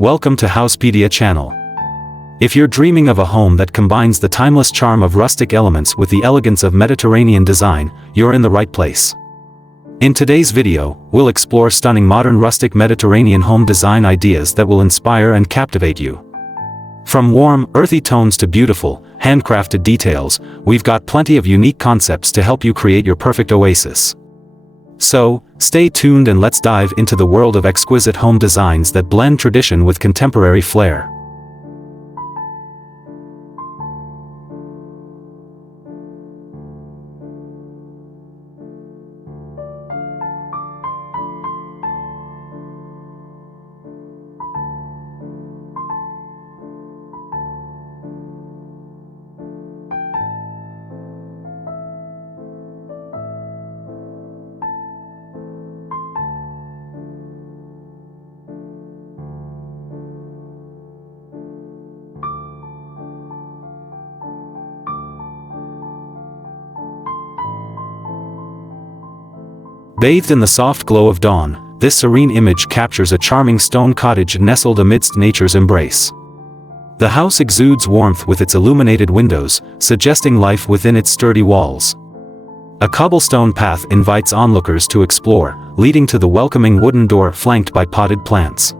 Welcome to HOUZZPEDIA channel. If you're dreaming of a home that combines the timeless charm of rustic elements with the elegance of Mediterranean design, you're in the right place. In today's video, we'll explore stunning modern rustic Mediterranean home design ideas that will inspire and captivate you. From warm, earthy tones to beautiful, handcrafted details, we've got plenty of unique concepts to help you create your perfect oasis. So, stay tuned and let's dive into the world of exquisite home designs that blend tradition with contemporary flair. Bathed in the soft glow of dawn, this serene image captures a charming stone cottage nestled amidst nature's embrace. The house exudes warmth with its illuminated windows, suggesting life within its sturdy walls. A cobblestone path invites onlookers to explore, leading to the welcoming wooden door flanked by potted plants.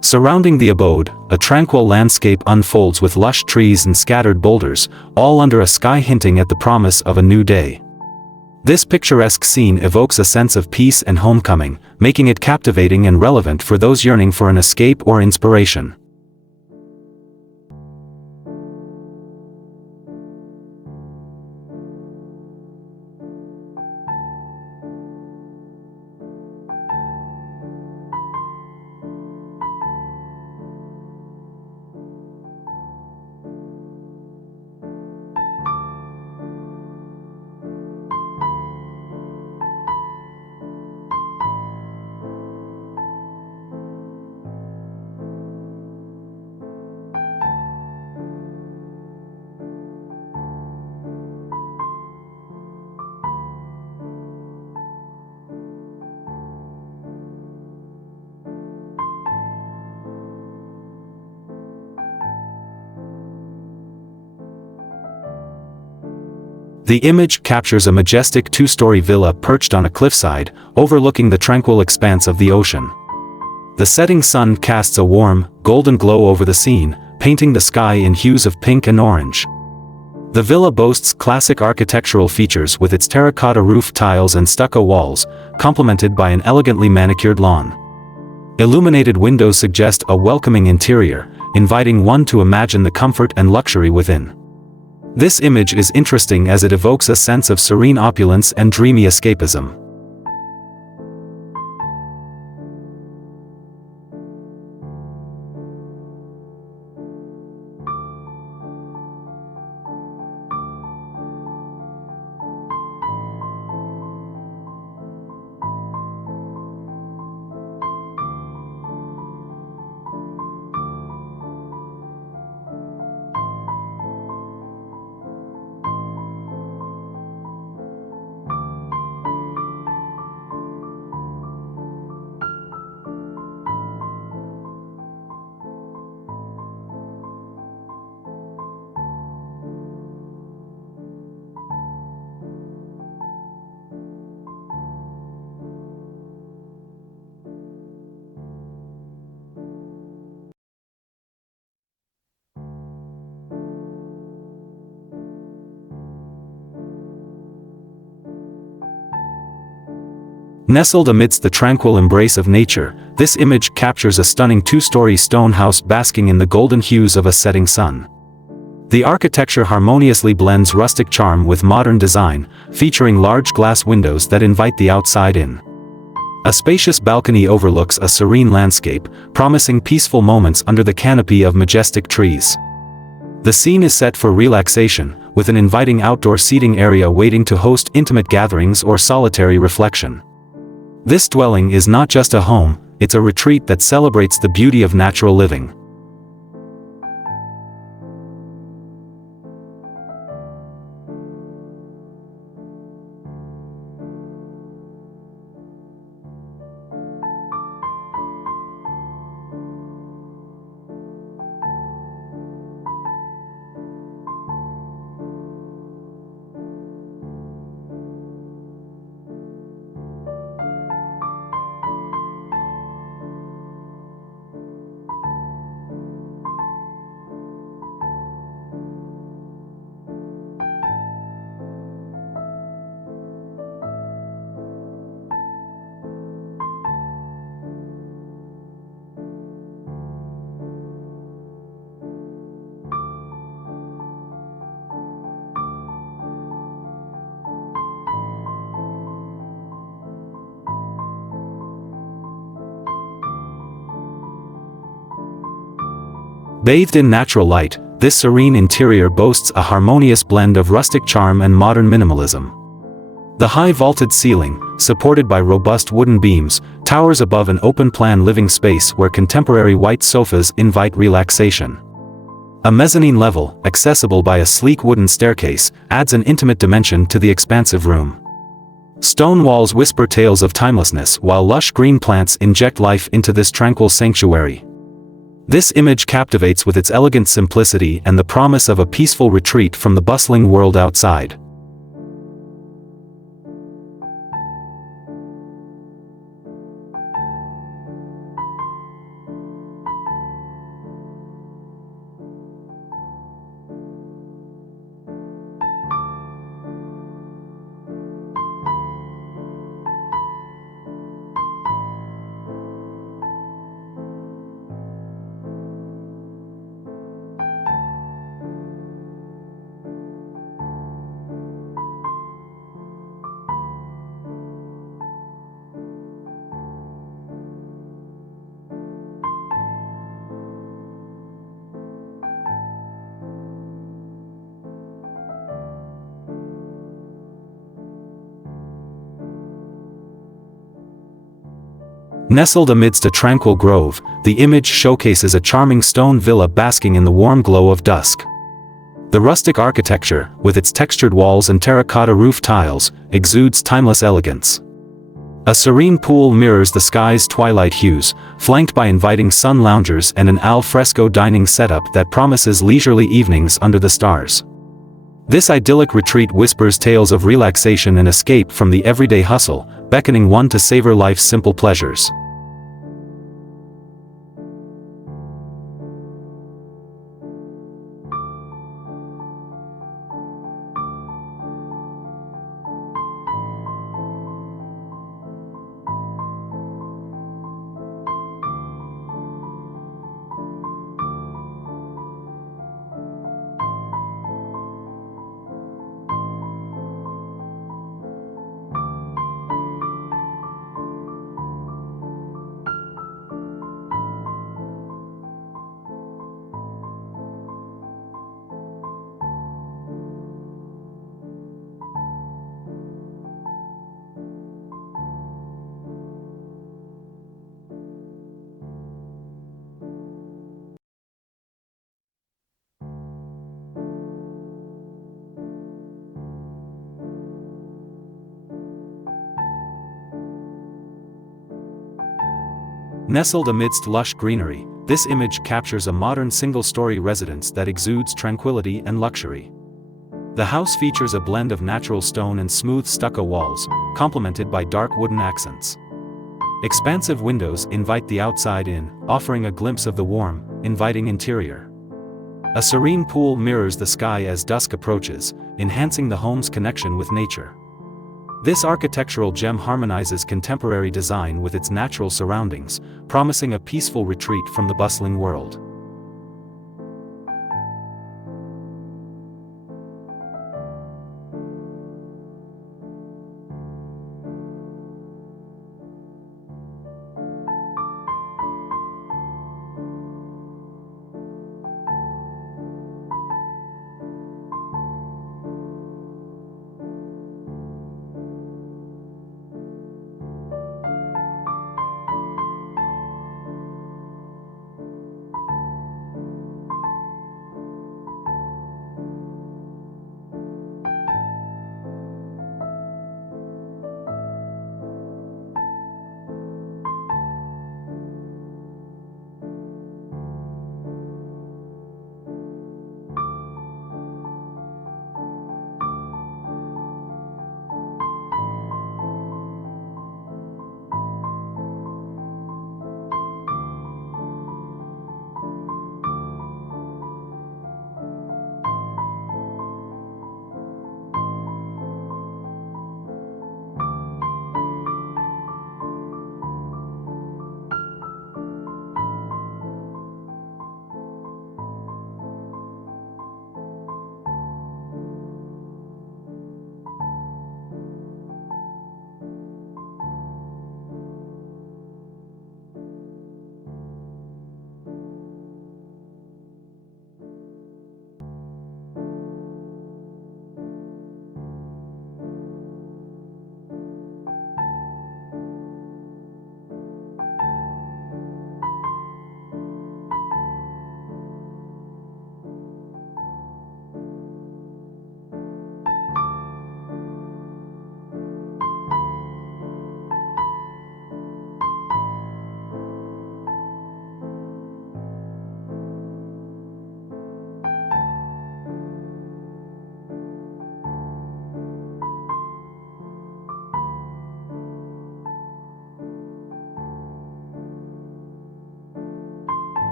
Surrounding the abode, a tranquil landscape unfolds with lush trees and scattered boulders, all under a sky hinting at the promise of a new day. This picturesque scene evokes a sense of peace and homecoming, making it captivating and relevant for those yearning for an escape or inspiration. The image captures a majestic two-story villa perched on a cliffside, overlooking the tranquil expanse of the ocean. The setting sun casts a warm, golden glow over the scene, painting the sky in hues of pink and orange. The villa boasts classic architectural features with its terracotta roof tiles and stucco walls, complemented by an elegantly manicured lawn. Illuminated windows suggest a welcoming interior, inviting one to imagine the comfort and luxury within. This image is interesting as it evokes a sense of serene opulence and dreamy escapism. Nestled amidst the tranquil embrace of nature, this image captures a stunning two-story stone house basking in the golden hues of a setting sun. The architecture harmoniously blends rustic charm with modern design, featuring large glass windows that invite the outside in. A spacious balcony overlooks a serene landscape, promising peaceful moments under the canopy of majestic trees. The scene is set for relaxation, with an inviting outdoor seating area waiting to host intimate gatherings or solitary reflection. This dwelling is not just a home, it's a retreat that celebrates the beauty of natural living. Bathed in natural light, this serene interior boasts a harmonious blend of rustic charm and modern minimalism. The high vaulted ceiling, supported by robust wooden beams, towers above an open-plan living space where contemporary white sofas invite relaxation. A mezzanine level, accessible by a sleek wooden staircase, adds an intimate dimension to the expansive room. Stone walls whisper tales of timelessness while lush green plants inject life into this tranquil sanctuary. This image captivates with its elegant simplicity and the promise of a peaceful retreat from the bustling world outside. Nestled amidst a tranquil grove, the image showcases a charming stone villa basking in the warm glow of dusk. The rustic architecture, with its textured walls and terracotta roof tiles, exudes timeless elegance. A serene pool mirrors the sky's twilight hues, flanked by inviting sun loungers and an al fresco dining setup that promises leisurely evenings under the stars. This idyllic retreat whispers tales of relaxation and escape from the everyday hustle, beckoning one to savor life's simple pleasures. Nestled amidst lush greenery, this image captures a modern single-story residence that exudes tranquility and luxury. The house features a blend of natural stone and smooth stucco walls, complemented by dark wooden accents. Expansive windows invite the outside in, offering a glimpse of the warm, inviting interior. A serene pool mirrors the sky as dusk approaches, enhancing the home's connection with nature. This architectural gem harmonizes contemporary design with its natural surroundings, promising a peaceful retreat from the bustling world.